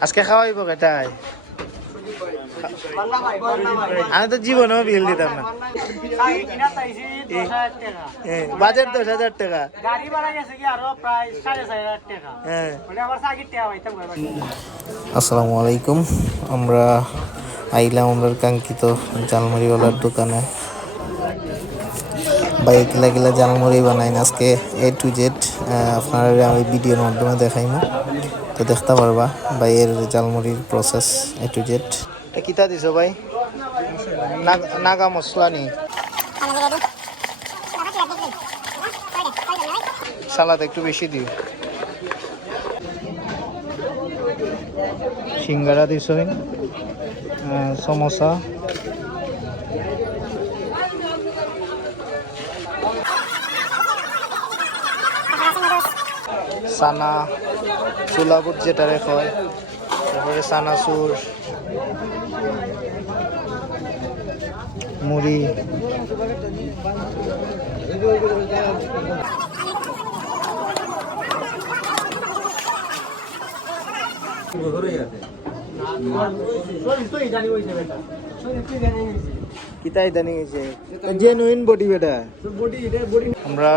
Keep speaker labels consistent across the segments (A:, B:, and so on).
A: আজকে খাওয়াইব কেটাই আমি তো জীবনেও বিল দিতাম না। বাজেট দশ হাজার টাকা। হ্যাঁ। আসসালামু আলাইকুম। আমরা আইলাম আমরা কাঙ্ক্ষিত জালমুড়িওয়ালার দোকানে ভাই কিলা কিলা জালমুড়ি বানাই না আজকে এ টু জেড আপনারা আমি ভিডিওর মাধ্যমে দেখাইম। তো দেখতে পারবা ভাইয়ের জালমুড়ির প্রসেস এ টু জেড কিতা দিছো ভাই? নাগা মশলা নি সালাদ একটু বেশি দিও। সিঙ্গারা আহ, সমোসা। সানা চুলাবুট যেটারে কয় তারপরে সানাসুর মুড়ি। কিতাই দানি গেছে জেনুইন বডি বেটা। আমরা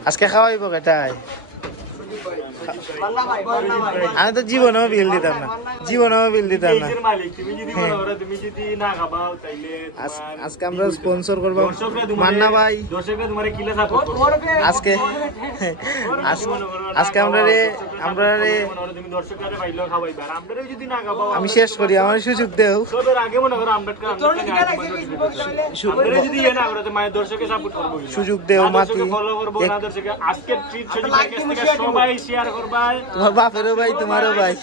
A: আজকে খাওয়াইব কেটাই আমি তো জীবনেও বিল দিতাম না। জীবনেও বিল দিতাম না।
B: মালিক তুমি যদি করো তুমি যদি না খাবাও তাইলে
A: আজ- আজকে আমরা স্পন্সর করব। মান্না ভাই। আজকে আজকে আমরা রে আমরা রে
B: তুমি দর্শকরা পাইলো খাওয়াইবা আর আমরা যদি না খাবাও
A: আমি শেষ করি আমার সুযোগ দেও।
B: সবের আগে মনে করো আম্বেদকর আমরা যদি ইয়ে
A: সুযোগ দেও মাতি।
B: আজকে থেকে সবাই শেয়ার করবা
A: তোমার বাপেরও ভাই তোমারও ভাই।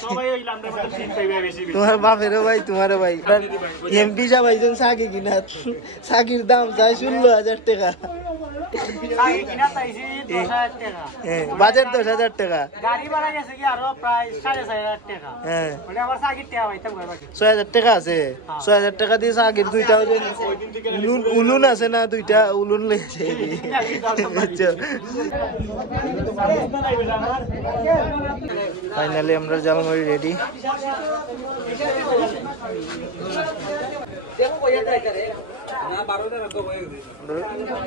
A: তোমার বাপেরও ভাই তোমারও ভাই। এমপি সাহেব আইছেন সাকি কিনা সাকির দাম চাই ষোলো হাজার টাকা। হ্যাঁ, বাজেট দশ হাজার টাকা।
B: গাড়ি ভাড়া গেছে কি আরও প্রায় সাড়ে চার হাজার টাকা। আমার সাকির টাকা পাইতাম ঘর বাকি
A: ছয় হাজার টাকা আছে। ছয় হাজার টাকা দিয়ে সাকির দুইটা ওই উলুন উলুন আছে না দুইটা উলুন লেগেছে ফাইনালি আমরা জালমুড়ি রেডি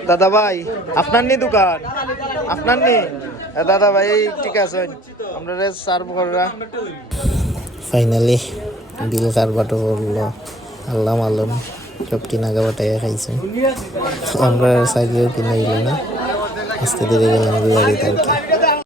A: দাদা ভাই, আপনার নি দোকান? আপনার নি? দাদা ভাই ঠিক আছে আমরা সার্ভ করা ফাইনালি বিল কারবাটো করল। আল্লাহ মালুম, সব কিনা বাটাইয়া খাইছে। আমরা সাইকেল কিনে না। আস্তে ধীরে গেলাম বাড়িতে আর